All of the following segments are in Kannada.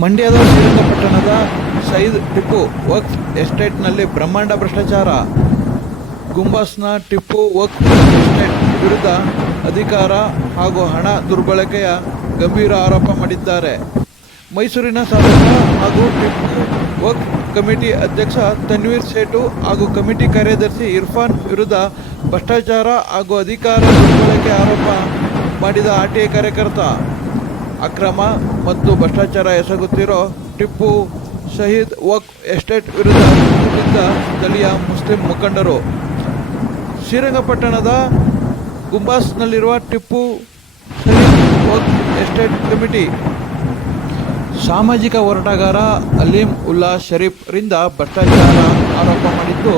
ಮಂಡ್ಯದ ಶ್ರೀರಂಗಪಟ್ಟಣದ ಸೈದ್ ಟಿಪ್ಪು ವಕ್ ಎಸ್ಟೇಟ್ನಲ್ಲಿ ಬ್ರಹ್ಮಾಂಡ ಭ್ರಷ್ಟಾಚಾರ. ಗುಂಬಸ್ನ ಟಿಪ್ಪು ವಕ್ ಎಸ್ಟೇಟ್ ವಿರುದ್ಧ ಅಧಿಕಾರ ಹಾಗೂ ಹಣ ದುರ್ಬಳಕೆಯ ಗಂಭೀರ ಆರೋಪ ಮಾಡಿದ್ದಾರೆ. ಮೈಸೂರಿನ ಶಾಸಕ ಹಾಗೂ ಟಿಪ್ಪು ವಕ್ ಕಮಿಟಿ ಅಧ್ಯಕ್ಷ ತನ್ವೀರ್ ಸೇಠು ಹಾಗೂ ಕಮಿಟಿ ಕಾರ್ಯದರ್ಶಿ ಇರ್ಫಾನ್ ವಿರುದ್ಧ ಭ್ರಷ್ಟಾಚಾರ ಹಾಗೂ ಅಧಿಕಾರ ದುರ್ಬಳಕೆ ಆರೋಪ ಮಾಡಿದ ಆರ್ಟಿಐ ಕಾರ್ಯಕರ್ತ. ಅಕ್ರಮ ಮತ್ತು ಭ್ರಷ್ಟಾಚಾರ ಎಸಗುತ್ತಿರೋ ಟಿಪ್ಪು ಶಹೀದ್ ವಕ್ ಎಸ್ಟೇಟ್ ವಿರುದ್ಧ ಸ್ಥಳೀಯ ಮುಸ್ಲಿಂ ಮುಖಂಡರು. ಶ್ರೀರಂಗಪಟ್ಟಣದ ಗುಂಬಾಸ್ನಲ್ಲಿರುವ ಟಿಪ್ಪು ಶಹೀದ್ ವಕ್ ಎಸ್ಟೇಟ್ ಕಮಿಟಿ. ಸಾಮಾಜಿಕ ಹೋರಾಟಗಾರ ಅಲೀಂ ಉಲ್ಲಾ ಶರೀಫ್ ರಿಂದ ಭ್ರಷ್ಟಾಚಾರ ಆರೋಪ ಮಾಡಿದ್ದು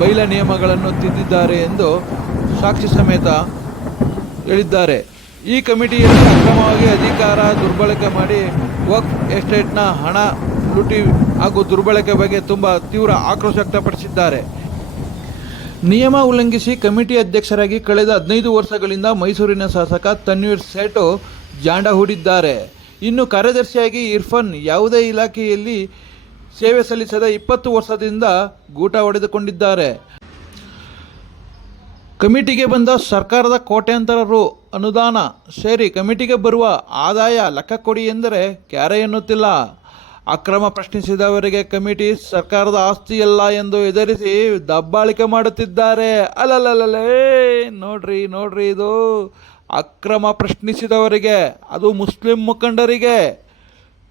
ಬೈಲ ನಿಯಮಗಳನ್ನು ತಿದ್ದಿದ್ದಾರೆ ಎಂದು ಸಾಕ್ಷಿ ಸಮೇತ ಹೇಳಿದ್ದಾರೆ. ಈ ಕಮಿಟಿಯನ್ನು ಅಕ್ರಮವಾಗಿ ಅಧಿಕಾರ ದುರ್ಬಳಕೆ ಮಾಡಿ ವಕ್ಫ್ ಎಸ್ಟೇಟ್ನ ಹಣ ಲೂಟಿ ಹಾಗೂ ದುರ್ಬಳಕೆ ಬಗ್ಗೆ ತುಂಬ ತೀವ್ರ ಆಕ್ರೋಶ ವ್ಯಕ್ತಪಡಿಸಿದ್ದಾರೆ. ನಿಯಮ ಉಲ್ಲಂಘಿಸಿ ಕಮಿಟಿ ಅಧ್ಯಕ್ಷರಾಗಿ ಕಳೆದ ಹದಿನೈದು ವರ್ಷಗಳಿಂದ ಮೈಸೂರಿನ ಶಾಸಕ ತನ್ವೀರ್ ಸೇಠು ಜಾಂಡ ಹೂಡಿದ್ದಾರೆ. ಇನ್ನು ಕಾರ್ಯದರ್ಶಿಯಾಗಿ ಇರ್ಫಾನ್ ಯಾವುದೇ ಇಲಾಖೆಯಲ್ಲಿ ಸೇವೆ ಸಲ್ಲಿಸದ ಇಪ್ಪತ್ತು ವರ್ಷದಿಂದ ಗೂಟ ಹೊಡೆದುಕೊಂಡಿದ್ದಾರೆ ಕಮಿಟಿಗೆ ಬಂದ ಸರ್ಕಾರದ ಕೋಟ್ಯಾಂತರ ರು ಅನುದಾನ. ಸೇರಿ ಕಮಿಟಿಗೆ ಬರುವ ಆದಾಯ ಲೆಕ್ಕ ಕೊಡಿ ಎಂದರೆ ಕ್ಯಾರೆ ಎನ್ನುತ್ತಿಲ್ಲ. ಅಕ್ರಮ ಪ್ರಶ್ನಿಸಿದವರಿಗೆ ಕಮಿಟಿ ಸರ್ಕಾರದ ಆಸ್ತಿಯಲ್ಲ ಎಂದು ಎದುರಿಸಿ ದಬ್ಬಾಳಿಕೆ ಮಾಡುತ್ತಿದ್ದಾರೆ. ಅಲ್ಲಲ್ಲಲ್ಲೇ ನೋಡ್ರಿ ನೋಡ್ರಿ ಇದು. ಅಕ್ರಮ ಪ್ರಶ್ನಿಸಿದವರಿಗೆ ಅದು ಮುಸ್ಲಿಂ ಮುಖಂಡರಿಗೆ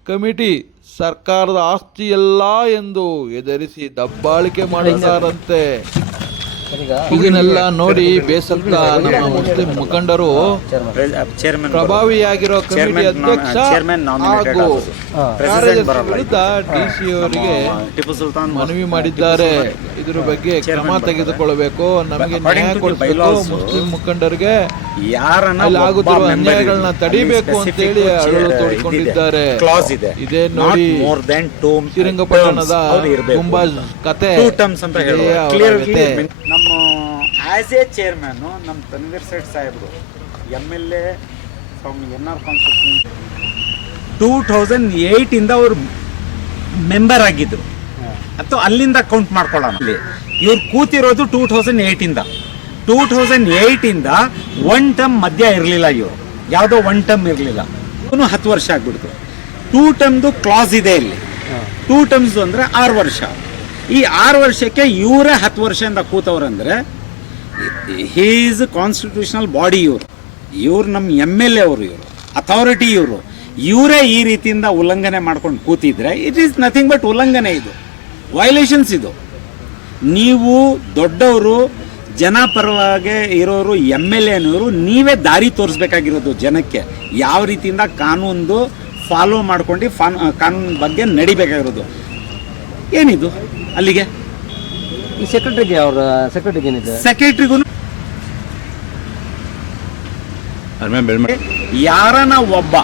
ಕಮಿಟಿ ಸರ್ಕಾರದ ಆಸ್ತಿಯಲ್ಲ ಎಂದು ಎದುರಿಸಿ ದಬ್ಬಾಳಿಕೆ ಮಾಡಿದ್ದಾರಂತೆ ಇದನ್ನೆಲ್ಲ ನೋಡಿ ಬೇಸತ್ತ ನಮ್ಮ ಮುಸ್ಲಿಂ ಮುಖಂಡರು ಚೇರ್ಮನ್ ಪ್ರಭಾವಿಯಾಗಿರೋ ಕಮಿಟಿ ಅಧ್ಯಕ್ಷ ಹಾಗೂ ಬರಲ್ಲ. ವಿರುದ್ಧ ಡಿಸಿ ಅವರಿಗೆ ಟಿಪ್ಪು ಸುಲ್ತಾನ್ ಮನವಿ ಮಾಡಿದ್ದಾರೆ. ಇದ್ರ ಬಗ್ಗೆ ಕ್ರಮ ತೆಗೆದುಕೊಳ್ಳಬೇಕು. ನಮಗೆ ನ್ಯಾಯ bylaws, ಮುಸ್ಲಿಂ ಮುಖಂಡರಿಗೆ. ಆಗುತ್ತಿರುವ ಅನ್ಯಾಯಗಳನ್ನ ತಡಿಬೇಕು ಅಂತ ಹೇಳಿ ಅವರು ಅಳಲು ತೋಡಿಕೊಂಡಿದ್ದಾರೆ. ಇದೆ. ಇದೇ. ನೋಡಿ ಶ್ರೀರಂಗಪಟ್ಟಣದ ತುಂಬಾ ಕತೆ. ನಮ್ಮ ಆಸ್ ಎ ಚೇರ್ಮನ್ ನಮ್ಮ ತನ್ವೀರ್ ಸೇಠ್ ಸಾಹೇಬ್ರು M L A from N R constituency two thousand ಏಯ್ಟಿಂದ ಅವರು ಮೆಂಬರ್ ಆಗಿದ್ರು. ಅಥವಾ ಅಲ್ಲಿಂದ ಕೌಂಟ್ ಮಾಡ್ಕೊಳ್ಳೋಣ. ಇವ್ರು ಕೂತಿರೋದು ಟೂ ಥೌಸಂಡ್ ಏಯ್ಟಿಂದ ಟೂ ಥೌಸಂಡ್ ಏಯ್ಟಿಂದ ಒನ್ ಟರ್ಮ್ ಮಧ್ಯ ಇರಲಿಲ್ಲ ಇವರು. ಯಾವುದೋ ಒನ್ ಟರ್ಮ್ ಇರಲಿಲ್ಲ. ಇವನು ಹತ್ತು ವರ್ಷ ಆಗ್ಬಿಡ್ತು. ಟೂ ಟರ್ಮ್ದು ಕ್ಲಾಸ್ ಇದೆ ಇಲ್ಲಿ. ಟೂ ಟರ್ಮ್ಸ್ ಅಂದರೆ ಆರು ವರ್ಷ. ಈ ಆರು ವರ್ಷಕ್ಕೆ ಇವರೇ ಹತ್ತು ವರ್ಷದಿಂದ ಕೂತವ್ರಂದ್ರೆ ಹೀಸ್ ಕಾನ್ಸ್ಟಿಟ್ಯೂಷನಲ್ ಬಾಡಿ ಇವರು. ಇವ್ರು ನಮ್ಮ ಎಂ ಎಲ್ ಎ ಅವರು ಇವರು ಅಥಾರಿಟಿ ಇವರು. ಇವರೇ ಈ ರೀತಿಯಿಂದ ಉಲ್ಲಂಘನೆ ಮಾಡ್ಕೊಂಡು ಕೂತಿದ್ರೆ ಇಟ್ ಈಸ್ ನಥಿಂಗ್ ಬಟ್ ಉಲ್ಲಂಘನೆ ಇದು. ವೈಲೇಷನ್ಸ್ ಇದು. ನೀವು ದೊಡ್ಡವರು ಜನ ಪರವಾಗಿ ಇರೋರು ಎಂ ಎಲ್ ಎನವರು ನೀವೇ ದಾರಿ ತೋರಿಸ್ಬೇಕಾಗಿರೋದು ಜನಕ್ಕೆ. ಯಾವ ರೀತಿಯಿಂದ ಕಾನೂನು ಫಾಲೋ ಮಾಡ್ಕೊಂಡು, ಫಾನ್, ಕಾನೂನು ಬಗ್ಗೆ ನಡಿಬೇಕಾಗಿರೋದು. ಏನಿದು ಅಲ್ಲಿಗೆ? ಈ ಸೆಕ್ರೆಟರಿಗೆ ಅವರ ಸೆಕ್ರೆಟರಿಗೆ ಏನಿದೆ? ಸೆಕ್ರೆಟರಿಗೂ ಯಾರನ ಒಬ್ಬ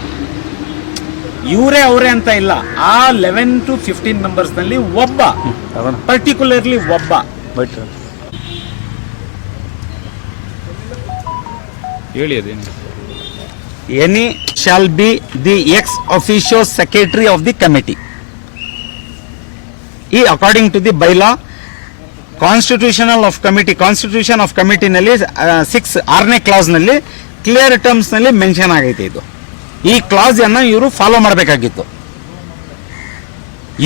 ಇವರೇ ಅವರೇ ಅಂತ ಇಲ್ಲ ಆ ಲೆವೆನ್ ಟು ಫಿಫ್ಟೀನ್ ಮೆಂಬರ್ಸ್ನಲ್ಲಿ ಒಬ್ಬ ಪರ್ಟಿಕ್ಯುಲರ್ಲಿ ಒಬ್ಬ. ಹೇಳಿ ಅದೇನು any shall be the ex officio secretary of the committee ಈ according to the bylaw constitutional of committee constitution of ಕಮಿಟಿನಲ್ಲಿ six ಆರನೇ ಕ್ಲಾಸ್ನಲ್ಲಿ ಕ್ಲಿಯರ್ ಟರ್ಮ್ಸ್ನಲ್ಲಿ ಮೆನ್ಷನ್ ಆಗೈತೆ ಇದು. ಈ ಕ್ಲಾಸ್ ಅನ್ನ ಇವರು ಫಾಲೋ ಮಾಡಬೇಕಾಗಿತ್ತು.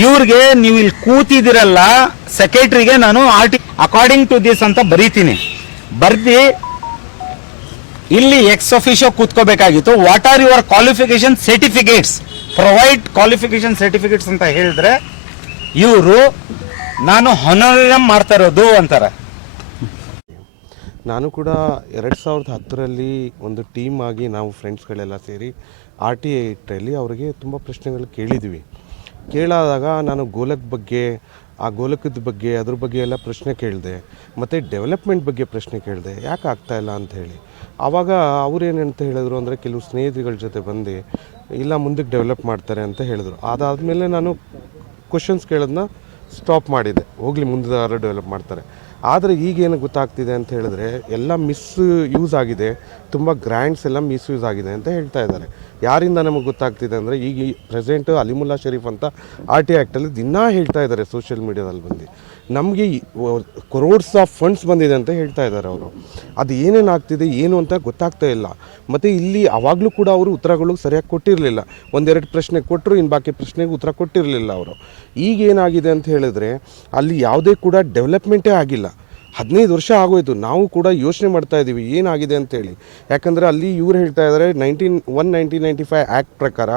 ಇವ್ರಿಗೆ ನೀವು ಇಲ್ಲಿ ಕೂತಿದಿರಲ್ಲ ಸೆಕ್ರೆಟರಿಗೆ ನಾನು ಆರ್ಟಿ ಅಕಾರ್ಡಿಂಗ್ ಟು ದಿಸ್ ಅಂತ ಬರೀತೀನಿ. ಬರ್ದಿ, ಇಲ್ಲಿ ex officio ಕೂತ್ಕೋಬೇಕಾಗಿತ್ತು. What are your qualification certificates provide qualification certificates ಅಂತ ಹೇಳಿದ್ರೆ, ಇವರು ನಾನು ಹೊನರಮ್ ಮಾಡ್ತಾ ಇರೋದು ಅಂತಾರೆ. ನಾನು ಕೂಡ ಎರಡು ಸಾವಿರದ ಹತ್ತರಲ್ಲಿ ಒಂದು ಟೀಮ್ ಆಗಿ ನಾವು ಫ್ರೆಂಡ್ಸ್ಗಳೆಲ್ಲ ಸೇರಿ ಆರ್ ಟಿ ಐ ಇಟ್ಟಲ್ಲಿ ಅವರಿಗೆ ತುಂಬ ಪ್ರಶ್ನೆಗಳು ಕೇಳಿದ್ವಿ. ಕೇಳಾದಾಗ ನಾನು ಗೋಲಕ್ ಬಗ್ಗೆ, ಆ ಗೋಲಕದ ಬಗ್ಗೆ, ಅದ್ರ ಬಗ್ಗೆ ಎಲ್ಲ ಪ್ರಶ್ನೆ ಕೇಳಿದೆ, ಮತ್ತು ಡೆವಲಪ್ಮೆಂಟ್ ಬಗ್ಗೆ ಪ್ರಶ್ನೆ ಕೇಳಿದೆ, ಯಾಕೆ ಆಗ್ತಾ ಇಲ್ಲ ಅಂತ ಹೇಳಿ. ಆವಾಗ ಅವ್ರೇನಂತ ಹೇಳಿದ್ರು ಅಂದರೆ ಕೆಲವು ಸ್ನೇಹಿತರುಗಳ ಜೊತೆ ಬಂದು, ಇಲ್ಲ ಮುಂದಕ್ಕೆ ಡೆವಲಪ್ ಮಾಡ್ತಾರೆ ಅಂತ ಹೇಳಿದ್ರು. ಅದಾದಮೇಲೆ ನಾನು ಕ್ವಶನ್ಸ್ ಕೇಳೋದನ್ನ ಸ್ಟಾಪ್ ಮಾಡಿದೆ. ಹೋಗಲಿ ಮುಂದೆ ಯಾರು ಡೆವಲಪ್ ಮಾಡ್ತಾರೆ. ಆದರೆ ಈಗೇನು ಗೊತ್ತಾಗ್ತಿದೆ ಅಂತ ಹೇಳಿದ್ರೆ ಎಲ್ಲ ಮಿಸ್ ಯೂಸ್ ಆಗಿದೆ. ತುಂಬ ಗ್ರ್ಯಾಂಡ್ಸ್ ಎಲ್ಲ ಮಿಸ್ಯೂಸ್ ಆಗಿದೆ ಅಂತ ಹೇಳ್ತಾ ಇದ್ದಾರೆ. ಯಾರಿಂದ ನಮಗೆ ಗೊತ್ತಾಗ್ತಿದೆ ಅಂದರೆ ಈಗ ಈ ಪ್ರೆಸೆಂಟ್ ಅಲಿಮುಲ್ಲಾ ಶರೀಫ್ ಅಂತ ಆರ್ ಟಿ ಆ್ಯಕ್ಟಲ್ಲಿ ದಿನಾ ಹೇಳ್ತಾ ಇದ್ದಾರೆ ಸೋಷಿಯಲ್ ಮೀಡಿಯಾದಲ್ಲಿ ಬಂದು. ನಮಗೆ ಕ್ರೋಡ್ಸ್ ಆಫ್ ಫಂಡ್ಸ್ ಬಂದಿದೆ ಅಂತ ಹೇಳ್ತಾ ಇದ್ದಾರೆ ಅವರು. ಅದು ಏನೇನು ಆಗ್ತಿದೆ, ಏನು ಅಂತ ಗೊತ್ತಾಗ್ತಾ ಇಲ್ಲ. ಮತ್ತು ಇಲ್ಲಿ ಆವಾಗಲೂ ಕೂಡ ಅವರು ಉತ್ತರಗಳು ಸರಿಯಾಗಿ ಕೊಟ್ಟಿರಲಿಲ್ಲ. ಒಂದೆರಡು ಪ್ರಶ್ನೆ ಕೊಟ್ಟರು ಇನ್ನು ಬಾಕಿ ಪ್ರಶ್ನೆಗೆ ಉತ್ತರ ಕೊಟ್ಟಿರಲಿಲ್ಲ ಅವರು. ಈಗ ಏನಾಗಿದೆ ಅಂತ ಹೇಳಿದ್ರೆ, ಅಲ್ಲಿ ಯಾವುದೇ ಕೂಡ ಡೆವಲಪ್ಮೆಂಟೇ ಆಗಿಲ್ಲ. ಹದಿನೈದು ವರ್ಷ ಆಗೋಯ್ತು. ನಾವು ಕೂಡ ಯೋಚನೆ ಮಾಡ್ತಾ ಇದ್ದೀವಿ ಏನಾಗಿದೆ ಅಂತೇಳಿ ಯಾಕಂದರೆ ಅಲ್ಲಿ ಇವ್ರು ಹೇಳ್ತಾ ಇದ್ದಾರೆ nineteen one nineteen ninety five act ಪ್ರಕಾರ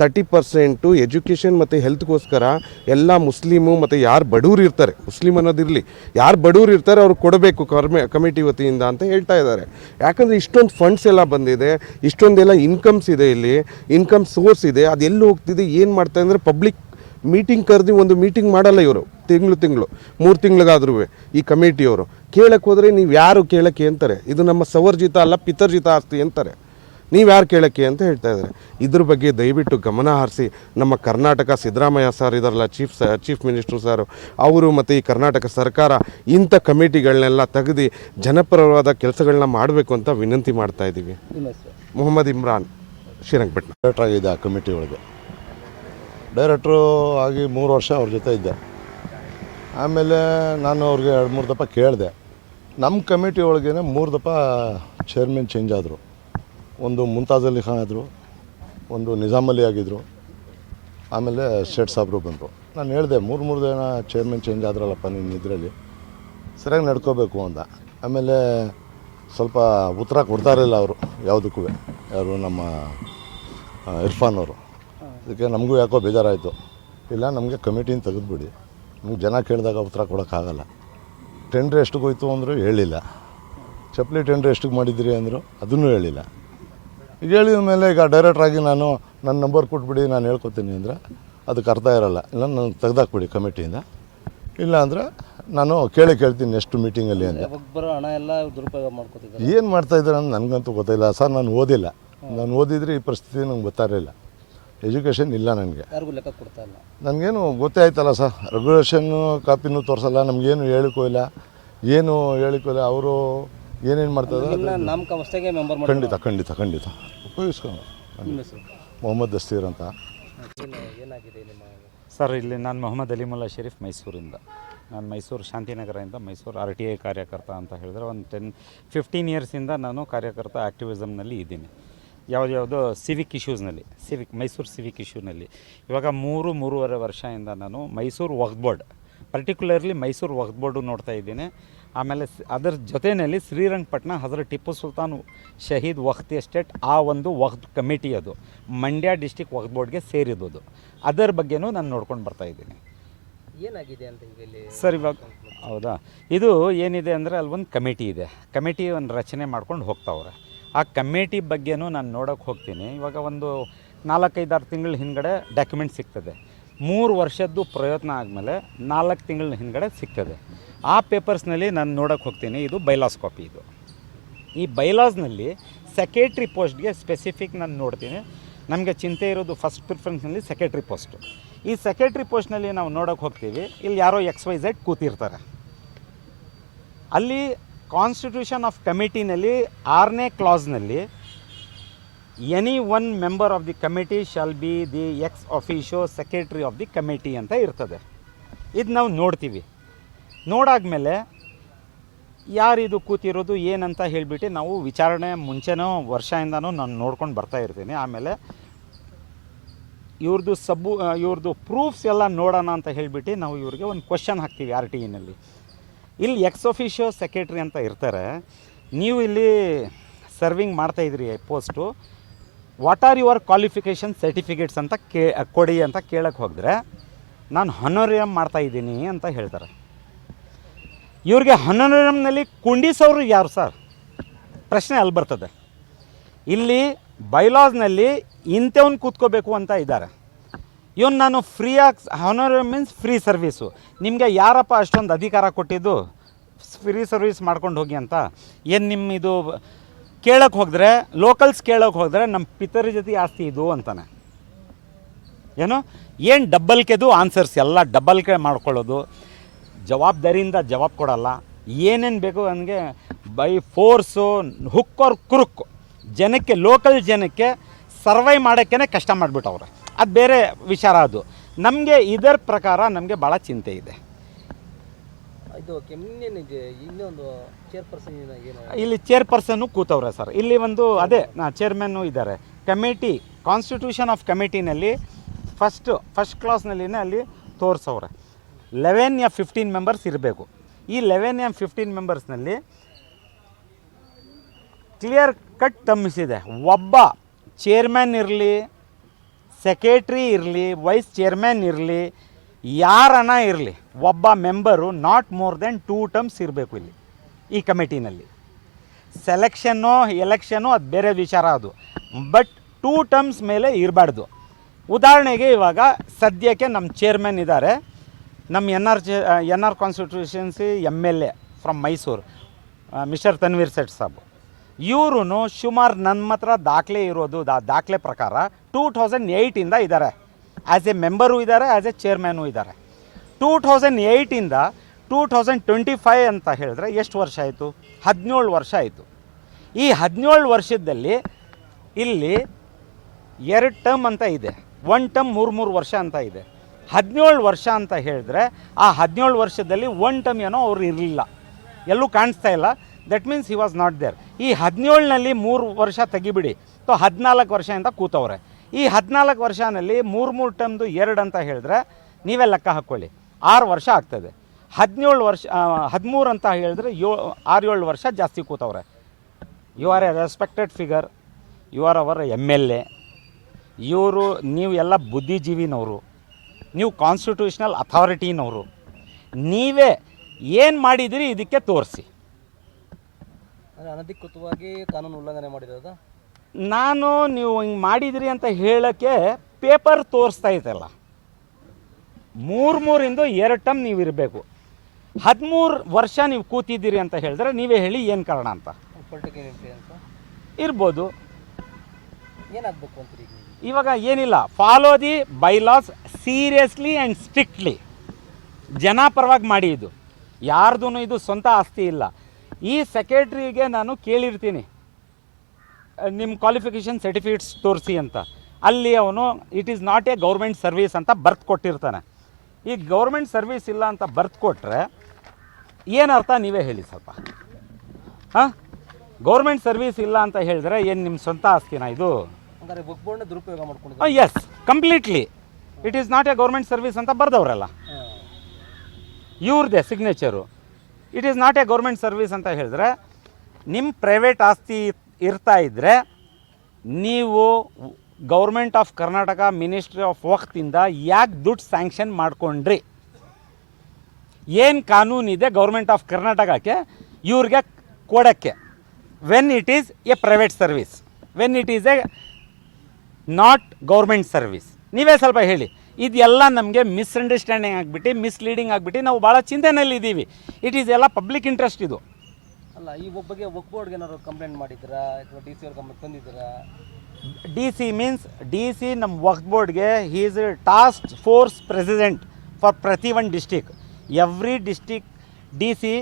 ತರ್ಟಿ ಪರ್ಸೆಂಟು ಎಜುಕೇಷನ್ ಮತ್ತು ಹೆಲ್ತ್ಗೋಸ್ಕರ ಎಲ್ಲ ಮುಸ್ಲಿಮು ಮತ್ತು ಯಾರು ಬಡವ್ರು ಇರ್ತಾರೆ, ಮುಸ್ಲಿಮ್ ಅನ್ನೋದಿರಲಿ, ಯಾರು ಬಡವ್ರು ಇರ್ತಾರೆ ಅವ್ರಿಗೆ ಕೊಡಬೇಕು ಕರ್ಮೆ, ಕಮಿಟಿ ವತಿಯಿಂದ ಅಂತ ಹೇಳ್ತಾ ಇದ್ದಾರೆ. ಯಾಕಂದರೆ ಇಷ್ಟೊಂದು ಫಂಡ್ಸ್ ಎಲ್ಲ ಬಂದಿದೆ, ಇಷ್ಟೊಂದೆಲ್ಲ ಇನ್ಕಮ್ಸ್ ಇದೆ ಇಲ್ಲಿ ಇನ್ಕಮ್ ಸೋರ್ಸ್ ಇದೆ ಅದೆಲ್ಲ ಹೋಗ್ತಿದೆ, ಏನು ಮಾಡ್ತಾ ಅಂದರೆ ಪಬ್ಲಿಕ್ ಮೀಟಿಂಗ್ ಕರೆದು ಒಂದು ಮೀಟಿಂಗ್ ಮಾಡಲ್ಲ ಇವರು, ತಿಂಗಳು ತಿಂಗಳು, ಮೂರು ತಿಂಗಳಿಗಾದ್ರೂ ಈ ಕಮಿಟಿಯವರು. ಕೇಳಕ್ಕೆ ಹೋದರೆ ನೀವು ಯಾರು ಕೇಳಕ್ಕೆ ಅಂತಾರೆ? ಇದು ನಮ್ಮ ಸವರ್ಜಿತ ಅಲ್ಲ, ಪಿತರ್ಜಿತ ಆಸ್ತಿ ಅಂತಾರೆ. ನೀವು ಯಾರು ಕೇಳಕ್ಕೆ ಅಂತ ಹೇಳ್ತಾ ಇದ್ದಾರೆ. ಇದ್ರ ಬಗ್ಗೆ ದಯವಿಟ್ಟು ಗಮನ ಹರಿಸಿ ನಮ್ಮ ಕರ್ನಾಟಕ ಸಿದ್ದರಾಮಯ್ಯ ಸರ್ ಇದಾರಲ್ಲ ಚೀಫ್ ಸ ಚೀಫ್ ಮಿನಿಸ್ಟ್ರು ಸರ್ ಅವರು ಮತ್ತು ಈ ಕರ್ನಾಟಕ ಸರ್ಕಾರ ಇಂಥ ಕಮಿಟಿಗಳನ್ನೆಲ್ಲ ತೆಗೆದು ಜನಪರವಾದ ಕೆಲಸಗಳನ್ನ ಮಾಡಬೇಕು ಅಂತ ವಿನಂತಿ ಮಾಡ್ತಾ ಇದ್ದೀವಿ. ಮೊಹಮ್ಮದ್ ಇಮ್ರಾನ್ ಶ್ರೀರಂಗಪಟ್ಟಣ. ಡೈರೆಕ್ಟರ್ ಆಗಿದೆ ಆ ಕಮಿಟಿ ಒಳಗೆ. ಡೈರೆಕ್ಟ್ರು ಆಗಿ ಮೂರು ವರ್ಷ ಅವ್ರ ಜೊತೆ ಇದ್ದೆ. ಆಮೇಲೆ ನಾನು ಅವ್ರಿಗೆ ಎರಡು ಮೂರು ದಪ್ಪ ಕೇಳಿದೆ. ನಮ್ಮ ಕಮಿಟಿ ಒಳಗೇನೆ ಮೂರು ದಪ್ಪ ಚೇರ್ಮನ್ ಚೇಂಜ್ ಆದರು. ಒಂದು ಮುಂತಾಜ್ ಅಲಿ ಖಾನ್ ಆದರು ಒಂದು ನಿಜಾಮ್ ಅಲಿ ಆಗಿದ್ದರು ಆಮೇಲೆ ಶೇಟ್ ಸಾಬ್ರು ಬಂದರು. ನಾನು ಹೇಳಿದೆ, ಮೂರು ಮೂರು ಜನ ಚೇರ್ಮನ್ ಚೇಂಜ್ ಆದ್ರಲ್ಲಪ್ಪ ನಿನ್ನ ಇದರಲ್ಲಿ. ಸರಿಯಾಗಿ ನಡ್ಕೋಬೇಕು ಅಂದ. ಆಮೇಲೆ ಸ್ವಲ್ಪ ಉತ್ತರ ಕೊಡ್ತಾ ಇರಲಿಲ್ಲ ಅವರು, ಯಾವುದಕ್ಕೂ. ಯಾರು ನಮ್ಮ ಇರ್ಫಾನ್ ಅವರು. ಅದಕ್ಕೆ ನಮಗೂ ಯಾಕೋ ಬೇಜಾರಾಯಿತು. ಇಲ್ಲ, ನಮಗೆ ಕಮಿಟಿನ ತೆಗೆದುಬಿಡಿ. ನಮ್ಗೆ ಜನ ಕೇಳಿದಾಗ ಉತ್ತರ ಕೊಡೋಕ್ಕಾಗಲ್ಲ. ಟೆಂಡ್ರ್ ಎಷ್ಟಿಗೆ ಹೋಯ್ತು ಅಂದರೂ ಹೇಳಿಲ್ಲ. ಚಪ್ಪಲಿ ಟೆಂಡ್ರ್ ಎಷ್ಟಿಗೆ ಮಾಡಿದ್ರಿ ಅಂದರು, ಅದನ್ನೂ ಹೇಳಿಲ್ಲ. ಈಗ ಹೇಳಿದ ಮೇಲೆ ಈಗ ಡೈರೆಕ್ಟ್ರಾಗಿ ನಾನು ನನ್ನ ನಂಬರ್ ಕೊಟ್ಬಿಡಿ ನಾನು ಹೇಳ್ಕೊತೀನಿ ಅಂದರೆ ಅದಕ್ಕೆ ಅರ್ಥ ಇರೋಲ್ಲ. ಇಲ್ಲ ನಾನು ತೆಗ್ದಾಕ್ಬಿಡಿ ಕಮಿಟಿಯಿಂದ. ಇಲ್ಲ ಅಂದರೆ ನಾನು ಕೇಳಿ ಕೇಳ್ತೀನಿ ಎಷ್ಟು ಮೀಟಿಂಗಲ್ಲಿ ಅಂತ. ಬರೋ ಹಣ ಎಲ್ಲ ದುರುಪಯೋಗ ಮಾಡ್ಕೋತಿದ್ದಾರೆ. ಏನು ಮಾಡ್ತಾ ಇದ್ದಾರೆ ಅಂತ ನನಗಂತೂ ಗೊತ್ತಿಲ್ಲ. ಸರ್ ನಾನು ಓದಿಲ್ಲ. ನಾನು ಓದಿದರೆ ಈ ಪರಿಸ್ಥಿತಿ ನಂಗೆ ಗೊತ್ತಾಗಿರಲಿಲ್ಲ ಎಜುಕೇಷನ್ ಇಲ್ಲ ನನಗೆ. ಯಾರಿಗೂ ಲೆಕ್ಕ ಕೊಡ್ತಾ ಇಲ್ಲ. ನನಗೇನು ಗೊತ್ತೇ ಆಯ್ತಲ್ಲ ಸರ್. ರೆಗ್ಯುಲೇಷನ್ನು ಕಾಪಿನೂ ತೋರಿಸಲ್ಲ ನಮಗೇನು ಹೇಳಿಕೋ ಇಲ್ಲ. ಏನು ಹೇಳಿಕೋ ಇಲ್ಲ. ಅವರು ಏನೇನು ಮಾಡ್ತಾರೆ ನಾಮಕ ನಾಮಕಾವಸ್ಥೆಗೆ ಮೆಂಬರ್ ಮಾಡಿ ಖಂಡಿತ ಖಂಡಿತ ಖಂಡಿತ. ಉಪಯೋಗಿಸ್ಕೊಂಡು. ಮೊಹಮ್ಮದ್ ದಸ್ತೀರ್ ಅಂತ. ಏನಾಗಿದೆ ನಿಮ್ಮ ಸರ್ ಇಲ್ಲಿ ನಾನು ಮೊಹಮ್ಮದ್ ಅಲಿಮುಲ್ಲಾ ಶರೀಫ್ ಮೈಸೂರಿಂದ. ನಾನು ಮೈಸೂರು ಶಾಂತಿನಗರದಿಂದ ಮೈಸೂರು ಆರ್ ಟಿ ಐ ಕಾರ್ಯಕರ್ತ ಅಂತ ಹೇಳಿದ್ರೆ ಒಂದು ಟೆನ್ ಫಿಫ್ಟೀನ್ ಇಯರ್ಸಿಂದ ನಾನು ಕಾರ್ಯಕರ್ತ ಆ್ಯಕ್ಟಿವಿಸಮ್ನಲ್ಲಿ ಇದ್ದೀನಿ. ಯಾವುದ್ಯಾವುದೋ ಸಿವಿಕ್ ಇಶ್ಯೂಸ್ನಲ್ಲಿ ಸಿವಿಕ್ ಮೈಸೂರು ಸಿವಿಕ್ ಇಶ್ಯೂನಲ್ಲಿ ಇವಾಗ ಮೂರು ಮೂರುವರೆ ವರ್ಷದಿಂದ ನಾನು Mysuru Waqf board particularly Mysuru Waqf board ನೋಡ್ತಾ ಇದ್ದೀನಿ. ಆಮೇಲೆ ಅದರ ಜೊತೆಯಲ್ಲಿ ಶ್ರೀರಂಗಪಟ್ಟಣ ಹಜರ ಟಿಪ್ಪು ಸುಲ್ತಾನ್ ಶಹೀದ್ ವಕ್ತ್ ಎಸ್ಟೇಟ್ ಆ ಒಂದು ವಖ್ ಕಮಿಟಿ ಅದು. ಮಂಡ್ಯ ಡಿಸ್ಟಿಕ್ ವಕ್ತ್ ಬೋರ್ಡ್ಗೆ ಸೇರಿದ್ದು ಅದರ ಬಗ್ಗೆನೂ ನಾನು ನೋಡ್ಕೊಂಡು ಬರ್ತಾ ಇದ್ದೀನಿ. ಏನಾಗಿದೆ ಅಂತ ಸರ್ ಇವಾಗ ಹೌದಾ? ಇದು ಏನಿದೆ ಅಂದರೆ ಅಲ್ಲಿ ಒಂದು ಕಮಿಟಿ ಇದೆ. ಕಮಿಟಿ ಒಂದು ರಚನೆ ಮಾಡ್ಕೊಂಡು ಹೋಗ್ತಾವ್ರೆ. ಆ ಕಮಿಟಿ ಬಗ್ಗೆನೂ ನಾನು ನೋಡೋಕೆ ಹೋಗ್ತೀನಿ. ಇವಾಗ ಒಂದು ನಾಲ್ಕೈದಾರು ತಿಂಗಳ ಹಿಂದ್ಗಡೆ ಡಾಕ್ಯುಮೆಂಟ್ ಸಿಗ್ತದೆ. ಮೂರು ವರ್ಷದ್ದು ಪ್ರಯತ್ನ ಆದಮೇಲೆ ನಾಲ್ಕು ತಿಂಗಳ ಹಿಂದ್ಗಡೆ ಸಿಗ್ತದೆ. ಆ ಪೇಪರ್ಸ್ನಲ್ಲಿ ನಾನು ನೋಡೋಕೆ ಹೋಗ್ತೀನಿ. ಇದು ಬೈಲಾಸ್ ಕಾಪಿ ಇದು. ಈ ಬೈಲಾಸ್ನಲ್ಲಿ ಸೆಕ್ರೆಟ್ರಿ ಪೋಸ್ಟ್ಗೆ ಸ್ಪೆಸಿಫಿಕ್ ನಾನು ನೋಡ್ತೀನಿ. ನಮಗೆ ಚಿಂತೆ ಇರೋದು ಫಸ್ಟ್ ಪ್ರಿಫರೆನ್ಸ್ನಲ್ಲಿ ಸೆಕ್ರೆಟ್ರಿ ಪೋಸ್ಟು. ಈ ಸೆಕ್ರೆಟ್ರಿ ಪೋಸ್ಟ್ನಲ್ಲಿ ನಾವು ನೋಡೋಕೆ ಹೋಗ್ತೀವಿ. ಇಲ್ಲಿ ಯಾರೋ ಎಕ್ಸ್ ವೈ ಝೆಡ್ ಕೂತಿರ್ತಾರೆ. ಅಲ್ಲಿ ಕಾನ್ಸ್ಟಿಟ್ಯೂಷನ್ ಆಫ್ ಕಮಿಟಿನಲ್ಲಿ ಆರನೇ ಕ್ಲಾಸ್ನಲ್ಲಿ any one member of the committee shall be the ex officio secretary of the committee ಅಂತ ಇರ್ತದೆ. ಇದು ನಾವು ನೋಡ್ತೀವಿ. ನೋಡಾದ್ಮೇಲೆ ಯಾರಿದು ಕೂತಿರೋದು, ಏನಂತ ಹೇಳಿಬಿಟ್ಟು ನಾವು ವಿಚಾರಣೆ ಮುಂಚೆನೋ ವರ್ಷದಿಂದನೂ ನಾನು ನೋಡ್ಕೊಂಡು ಬರ್ತಾ ಇರ್ತೀನಿ. ಆಮೇಲೆ ಇವ್ರದ್ದು ಸಬ್ಬು ಇವ್ರದ್ದು ಪ್ರೂಫ್ಸ್ ಎಲ್ಲ ನೋಡೋಣ ಅಂತ ಹೇಳಿಬಿಟ್ಟು ನಾವು ಇವ್ರಿಗೆ ಒಂದು ಕ್ವಶನ್ ಹಾಕ್ತೀವಿ ಆರ್ ಟಿ ಇನಲ್ಲಿ ಇಲ್ಲಿ ಎಕ್ಸ್ ಅಫಿಷಿಯೋ ಸೆಕ್ರೆಟ್ರಿ ಅಂತ ಇರ್ತಾರೆ. ನೀವು ಇಲ್ಲಿ serving ಮಾಡ್ತಾಯಿದ್ರಿ post what are your qualification certificates ಅಂತ ಕೇ ಕೊಡಿ ಅಂತ ಕೇಳಕ್ಕೆ ಹೋದರೆ ನಾನು ಹನೋರಿಯಂ ಮಾಡ್ತಾಯಿದ್ದೀನಿ ಅಂತ ಹೇಳ್ತಾರೆ. ಇವ್ರಿಗೆ ಹನ್ನೊಂದರಲ್ಲಿ ಕುಂಡಿಸೋರು ಯಾರು ಸರ್? ಪ್ರಶ್ನೆ ಅಲ್ಲಿ ಬರ್ತದೆ. ಇಲ್ಲಿ ಬೈಲಾಸ್ನಲ್ಲಿ ಇಂಥವ್ನು ಕೂತ್ಕೋಬೇಕು ಅಂತ ಇದ್ದಾರೆ. ಇವನು ನಾನು ಫ್ರೀಯಾಗಿ ಹಾನರ್ ಮೀನ್ಸ್ ಫ್ರೀ ಸರ್ವೀಸು ನಿಮಗೆ ಯಾರಪ್ಪ ಅಷ್ಟೊಂದು ಅಧಿಕಾರ ಕೊಟ್ಟಿದ್ದು? ಫ್ರೀ ಸರ್ವಿಸ್ ಮಾಡ್ಕೊಂಡು ಹೋಗಿ ಅಂತ. ಏನು ನಿಮ್ಮ ಇದು ಕೇಳೋಕ್ಕೆ ಹೋದರೆ ಲೋಕಲ್ಸ್ ಕೇಳೋಕ್ಕೆ ಹೋದರೆ ನಮ್ಮ ಪಿತರ ಜೊತೆ ಆಸ್ತಿ ಇದು ಅಂತಾನೆ. ಏನು? ಏನು ಡಬ್ಬಲ್ಕೆದು ಆನ್ಸರ್ಸ್ ಎಲ್ಲ ಡಬ್ಬಲ್ಕೆ ಮಾಡ್ಕೊಳ್ಳೋದು. ಜವಾಬ್ದಾರಿಯಿಂದ ಜವಾಬ್ ಕೊಡಲ್ಲ. ಏನೇನು ಬೇಕು ನನಗೆ ಬೈ ಫೋರ್ಸು ಹುಕ್ ಅವ್ರ ಕುರುಕ್ ಜನಕ್ಕೆ ಲೋಕಲ್ ಜನಕ್ಕೆ ಸರ್ವೈವ್ ಮಾಡೋಕ್ಕೇ ಕಷ್ಟ ಮಾಡಿಬಿಟ್ಟವ್ರೆ. ಅದು ಬೇರೆ ವಿಚಾರ ಅದು. ನಮಗೆ ಇದರ ಪ್ರಕಾರ ನಮಗೆ ಭಾಳ ಚಿಂತೆ ಇದೆ. ಇದು ಇನ್ನೊಂದು ಚೇರ್ಪರ್ಸನ್ ಇಲ್ಲಿ ಚೇರ್ಪರ್ಸನ್ನು ಕೂತವ್ರೆ ಸರ್. ಇಲ್ಲಿ ಒಂದು ಅದೇ ನಾ ಚೇರ್ಮನ್ನು ಇದ್ದಾರೆ. ಕಮಿಟಿ ಕಾನ್ಸ್ಟಿಟ್ಯೂಷನ್ ಆಫ್ ಕಮಿಟಿನಲ್ಲಿ ಫಸ್ಟು ಫಸ್ಟ್ ಕ್ಲಾಸ್ನಲ್ಲಿನೇ ಅಲ್ಲಿ ತೋರಿಸವ್ರೆ. ಲೆವೆನ್ ಯಾ ಫಿಫ್ಟೀನ್ ಮೆಂಬರ್ಸ್ ಇರಬೇಕು. ಈ ಲೆವೆನ್ ಯಾ ಫಿಫ್ಟೀನ್ ಮೆಂಬರ್ಸ್ನಲ್ಲಿ ಕ್ಲಿಯರ್ ಕಟ್ ತಮ್ಮಿಸಿದೆ. ಒಬ್ಬ ಚೇರ್ಮನ್ ಇರಲಿ, ಸೆಕ್ರೆಟ್ರಿ ಇರಲಿ, ವೈಸ್ ಚೇರ್ಮನ್ ಇರಲಿ ಯಾರನ ಇರಲಿ, ಒಬ್ಬ member not more than two terms ಇರಬೇಕು ಇಲ್ಲಿ, ಈ ಕಮಿಟಿನಲ್ಲಿ. ಸೆಲೆಕ್ಷನ್ನು, ಎಲೆಕ್ಷನ್ನು ಅದು ಬೇರೆ ವಿಚಾರ ಅದು. ಬಟ್ ಟೂ ಟರ್ಮ್ಸ್ ಮೇಲೆ ಇರಬಾರ್ದು. ಉದಾಹರಣೆಗೆ ಇವಾಗ ಸದ್ಯಕ್ಕೆ ನಮ್ಮ ಚೇರ್ಮನ್ ಇದ್ದಾರೆ. ನಮ್ಮ N R J N R constituency M L A from Mysuru mister Tanveer Sait ಸಾಬು. ಇವರು ಶುಮಾರ್ ನನ್ನ ಹತ್ರ ದಾಖಲೆ ಇರೋದು, ದಾ, ದಾಖಲೆ ಪ್ರಕಾರ ಟೂ ಥೌಸಂಡ್ ಏಯ್ಟಿಂದ ಇದ್ದಾರೆ ಆ್ಯಸ್ ಎ ಮೆಂಬರು ಇದ್ದಾರೆ ಆ್ಯಸ್ ಎ ಚೇರ್ಮ್ಯಾನು ಇದ್ದಾರೆ ಟೂ ಥೌಸಂಡ್ ಏಯ್ಟಿಂದ ಟೂ ಥೌಸಂಡ್ ಟ್ವೆಂಟಿ ಫೈವ್ ಅಂತ ಹೇಳಿದ್ರೆ ಎಷ್ಟು ವರ್ಷ ಆಯಿತು? ಹದಿನೇಳು ವರ್ಷ ಆಯಿತು. ಈ ಹದಿನೇಳು ವರ್ಷದಲ್ಲಿ ಇಲ್ಲಿ ಎರಡು ಟರ್ಮ್ ಅಂತ ಇದೆ. ಒನ್ ಟರ್ಮ್ ಮೂರು ಮೂರು ವರ್ಷ ಅಂತ ಇದೆ. ಹದಿನೇಳು ವರ್ಷ ಅಂತ ಹೇಳಿದ್ರೆ ಆ ಹದಿನೇಳು ವರ್ಷದಲ್ಲಿ ಒನ್ ಟರ್ಮ್ ಏನೋ ಅವ್ರು ಇರಲಿಲ್ಲ. ಎಲ್ಲೂ ಕಾಣಿಸ್ತಾ ಇಲ್ಲ. That means he was not there ಈ ಹದಿನೇಳನಲ್ಲಿ ಮೂರು ವರ್ಷ ತೆಗಿಬಿಡಿ. ಸೊ ಹದಿನಾಲ್ಕು ವರ್ಷ ಅಂತ ಕೂತವ್ರೆ. ಈ ಹದಿನಾಲ್ಕು ವರ್ಷನಲ್ಲಿ ಮೂರು ಮೂರು ಟರ್ಮ್ದು ಎರಡು ಅಂತ ಹೇಳಿದ್ರೆ ನೀವೇ ಲೆಕ್ಕ ಹಾಕ್ಕೊಳ್ಳಿ ಆರು ವರ್ಷ ಆಗ್ತದೆ. ಹದಿನೇಳು ವರ್ಷ ಹದಿಮೂರು ಅಂತ ಹೇಳಿದ್ರೆ ಯೋ, ಆರು ಏಳು ವರ್ಷ ಜಾಸ್ತಿ ಕೂತವ್ರೆ. You are a respected figure you are our M L A ಇವರು, ನೀವು ಎಲ್ಲ ಬುದ್ಧಿಜೀವಿನವರು. ನೀವು ಕಾನ್ಸ್ಟಿಟ್ಯೂಷನಲ್ ಅಥಾರಿಟಿನವರು ನೀವೇ ಏನು ಮಾಡಿದಿರಿ ಇದಕ್ಕೆ ತೋರಿಸಿ. ಅನಧಿಕೃತವಾಗಿ ಕಾನೂನು ಉಲ್ಲಂಘನೆ ಮಾಡಿರೋದು? ನಾನು ನೀವು ಹಿಂಗೆ ಮಾಡಿದಿರಿ ಅಂತ ಹೇಳೋಕ್ಕೆ ಪೇಪರ್ ತೋರಿಸ್ತಾ ಇದ್ದಲ್ಲ. ಮೂರು ಮೂರಿಂದ ಎರಡು ಟಮ್ ನೀವು ಇರಬೇಕು ಹದಿಮೂರು ವರ್ಷ ನೀವು ಕೂತಿದ್ದೀರಿ ಅಂತ ಹೇಳಿದ್ರೆ ನೀವೇ ಹೇಳಿ ಏನು ಕಾರಣ ಅಂತ. ಪೊಲಿಟಿಕಲ್ ಇರ್ಬೋದು. ಏನಾಗಬೇಕು ಅಂತ ಈಗ? ಇವಾಗ ಏನಿಲ್ಲ. Follow the bylaws seriously and strictly ಜನ ಪರವಾಗಿ ಮಾಡಿ ಇದು. ಯಾರ್ದೂ ಇದು ಸ್ವಂತ ಆಸ್ತಿ ಇಲ್ಲ. ಈ ಸೆಕ್ರೆಟ್ರಿಗೆ ನಾನು ಕೇಳಿರ್ತೀನಿ. ನಿಮ್ಮ ಕ್ವಾಲಿಫಿಕೇಷನ್ ಸರ್ಟಿಫಿಕೇಟ್ಸ್ ತೋರಿಸಿ ಅಂತ. ಅಲ್ಲಿ ಅವನು it is not a government service ಅಂತ ಬರ್ತ್ ಕೊಟ್ಟಿರ್ತಾನೆ. ಈ ಗೌರ್ಮೆಂಟ್ ಸರ್ವಿಸ್ ಇಲ್ಲ ಅಂತ ಬರ್ತ್ ಕೊಟ್ಟರೆ ಏನರ್ಥ ನೀವೇ ಹೇಳಿ ಸ್ವಲ್ಪ. ಹಾಂ? ಗೌರ್ಮೆಂಟ್ ಸರ್ವಿಸ್ ಇಲ್ಲ ಅಂತ ಹೇಳಿದ್ರೆ ಏನು ನಿಮ್ಮ ಸ್ವಂತ ಆಸ್ತಿನ ಇದು? ದುರುಪಯೋಗ is completely it is not a government service ಅಂತ ಬರ್ದವ್ರಲ್ಲ. ಇವ್ರದ್ದೇ signature it is not a government service ಅಂತ ಹೇಳಿದ್ರೆ ನಿಮ್ಮ ಪ್ರೈವೇಟ್ ಆಸ್ತಿ ಇರ್ತಾ ಇದ್ದರೆ ನೀವು government of Karnataka ministry of ವಕ್ತಿಂದ ಯಾಕೆ ದುಡ್ಡು ಸ್ಯಾಂಕ್ಷನ್ ಮಾಡ್ಕೊಂಡ್ರಿ? ಏನು ಕಾನೂನಿದೆ ಗೌರ್ಮೆಂಟ್ ಆಫ್ ಕರ್ನಾಟಕಕ್ಕೆ ಇವ್ರಿಗೆ ಕೊಡೋಕ್ಕೆ? When it is a private service when it is a not government service ನೀವೇ ಸ್ವಲ್ಪ ಹೇಳಿ. ಇದೆಲ್ಲ ನಮಗೆ ಮಿಸ್ಅಂಡರ್ಸ್ಟ್ಯಾಂಡಿಂಗ್ ಆಗಿಬಿಟ್ಟು ಮಿಸ್ಲೀಡಿಂಗ್ ಆಗಿಬಿಟ್ಟು ನಾವು ಭಾಳ ಚಿಂತೆನಲ್ಲಿದ್ದೀವಿ ಇಟ್ ಈಸ್ ಎಲ್ಲ ಪಬ್ಲಿಕ್ ಇಂಟ್ರೆಸ್ಟ್ ಇದು. ಅಲ್ಲ ಈ ಒಬ್ಬಗೆ ಒಕ್ ಬೋರ್ಡ್ಗೆ ಏನಾದ್ರು ಕಂಪ್ಲೇಂಟ್ ಮಾಡಿದ್ದೀರಾ? ಅಥವಾ ಡಿ ಸಿ ಅವ್ರ complaint ತಂದಿದ್ದೀರಾ? D C means D C ನಮ್ಮ Waqf ಬೋರ್ಡ್ಗೆ he is task force president for ಪ್ರತಿ one district every district D C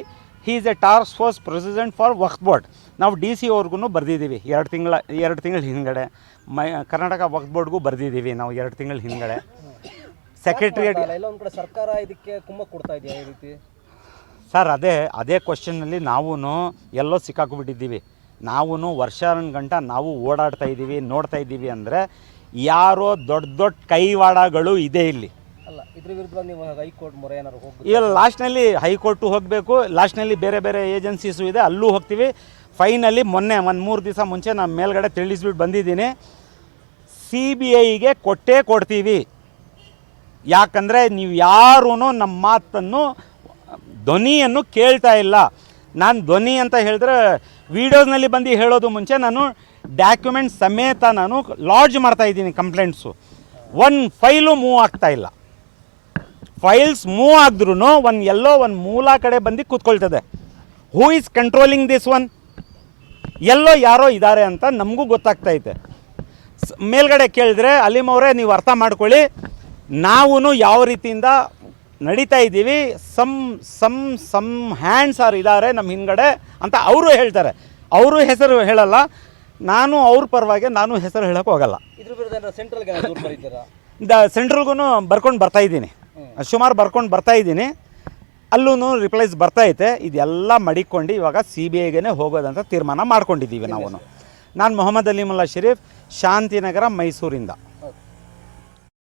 he is a task force president for Waqf board ನಾವು ಡಿ ಸಿ ಅವ್ರಿಗೂ ಬರೆದಿದ್ದೀವಿ. ಎರಡು ತಿಂಗಳ ಎರಡು ತಿಂಗಳ ಹಿಂದ್ಗಡೆ. ಮೈ ಕರ್ನಾಟಕ ವಕ್ಫ್ ಬೋರ್ಡ್ಗೂ ಬರೆದಿದ್ದೀವಿ ನಾವು ಎರಡು ತಿಂಗಳ ಹಿಂದ್ಗಡೆ. ಸೆಕ್ರೆಟ್ರಿಯೇಟ್ ಒಂದು ಕಡೆ ಸರ್ಕಾರ ಇದಕ್ಕೆ ಕುಮ್ಮಕ್ಕು ಕೊಡ್ತಾ ಇದೆಯಾ ಈ ರೀತಿ? ಸರ್ ಅದೇ ಅದೇ ಕ್ವಶನ್ನಲ್ಲಿ ನಾವು ಎಲ್ಲೋ ಸಿಕ್ಕಾಕ್ಬಿಟ್ಟಿದ್ದೀವಿ. ನಾವು ವರ್ಷ ಗಂಟ ನಾವು ಓಡಾಡ್ತಾ ಇದ್ದೀವಿ ನೋಡ್ತಾ ಇದ್ದೀವಿ ಅಂದರೆ ಯಾರೋ ದೊಡ್ಡ ದೊಡ್ಡ ಕೈವಾಡಗಳು ಇದೆ ಇಲ್ಲಿ. ಇದ್ರ ಈಗ ಲಾಸ್ಟ್ನಲ್ಲಿ ಹೈಕೋರ್ಟು ಹೋಗಬೇಕು. ಲಾಸ್ಟ್ನಲ್ಲಿ ಬೇರೆ ಬೇರೆ ಏಜೆನ್ಸೀಸು ಇದೆ. ಅಲ್ಲೂ ಹೋಗ್ತೀವಿ. ಫೈನಲ್ಲಿ ಮೊನ್ನೆ, ಒಂದು ಮೂರು ದಿವಸ ಮುಂಚೆ ನಾನು ಮೇಲ್ಗಡೆ ತಿಳಿಸ್ಬಿಟ್ಟು ಬಂದಿದ್ದೀನಿ. ಸಿ ಬಿ ಐಗೆ ಕೊಟ್ಟೇ ಕೊಡ್ತೀವಿ. ಯಾಕಂದರೆ ನೀವು ಯಾರೂ ನಮ್ಮ ಮಾತನ್ನು, ಧ್ವನಿಯನ್ನು ಕೇಳ್ತಾ ಇಲ್ಲ. ನಾನು ಧ್ವನಿ ಅಂತ ಹೇಳಿದ್ರೆ ವೀಡಿಯೋಸ್ನಲ್ಲಿ ಬಂದು ಹೇಳೋದು ಮುಂಚೆ ನಾನು ಡಾಕ್ಯುಮೆಂಟ್ ಸಮೇತ ನಾನು ಲಾಡ್ಜ್ ಮಾಡ್ತಾ ಇದ್ದೀನಿ ಕಂಪ್ಲೇಂಟ್ಸು. ಒನ್ ಫೈಲು ಮೂವ್ ಆಗ್ತಾ ಇಲ್ಲ. ಫೈಲ್ಸ್ ಮೂವ್ ಆದ್ರೂ ಒಂದು ಎಲ್ಲೋ ಒಂದು ಮೂಲ ಕಡೆ ಬಂದು ಕೂತ್ಕೊಳ್ತದೆ. Who is controlling this one ಎಲ್ಲೋ ಯಾರೋ ಇದ್ದಾರೆ ಅಂತ ನಮಗೂ ಗೊತ್ತಾಗ್ತೈತೆ ಮೇಲ್ಗಡೆ ಕೇಳಿದ್ರೆ ಅಲಿಮವರೇ ಅವರೇ ನೀವು ಅರ್ಥ ಮಾಡ್ಕೊಳ್ಳಿ. ನಾವು ಯಾವ ರೀತಿಯಿಂದ ನಡೀತಾ ಇದ್ದೀವಿ some some some hands are ಇದ್ದಾರೆ ನಮ್ಮ ಹಿಂದ್ಗಡೆ ಅಂತ ಅವರು ಹೇಳ್ತಾರೆ. ಅವರು ಹೆಸರು ಹೇಳಲ್ಲ. ನಾನು ಅವ್ರ ಪರವಾಗಿ ನಾನು ಹೆಸರು ಹೇಳೋಕೆ ಹೋಗಲ್ಲ. ಇದ್ರ ವಿರುದ್ಧ ಏನಾದ್ರು ಸೆಂಟ್ರಲ್ಗೆ ಏನಾದ್ರು ದೂರು ಬರೀತೀರಾ? ದ ಸೆಂಟ್ರಲ್ಗೂ ಬರ್ಕೊಂಡು ಬರ್ತಾ ಇದ್ದೀನಿ. ಸುಮಾರು ಬರ್ಕೊಂಡು ಬರ್ತಾ ಇದ್ದೀನಿ. ಅಲ್ಲೂ ರಿಪ್ಲೈಸ್ ಬರ್ತಾ ಐತೆ. ಇದೆಲ್ಲ ಮಡಿಕೊಂಡು ಇವಾಗ ಸಿ ಬಿ ಐಗೆ ಹೋಗೋದಂತ ತೀರ್ಮಾನ ಮಾಡ್ಕೊಂಡಿದ್ದೀವಿ ನಾವು ನಾನು ಮೊಹಮ್ಮದ್ ಅಲಿಮುಲ್ಲಾ ಶರೀಫ್ ಶಾಂತಿನಗರ ಮೈಸೂರಿಂದ.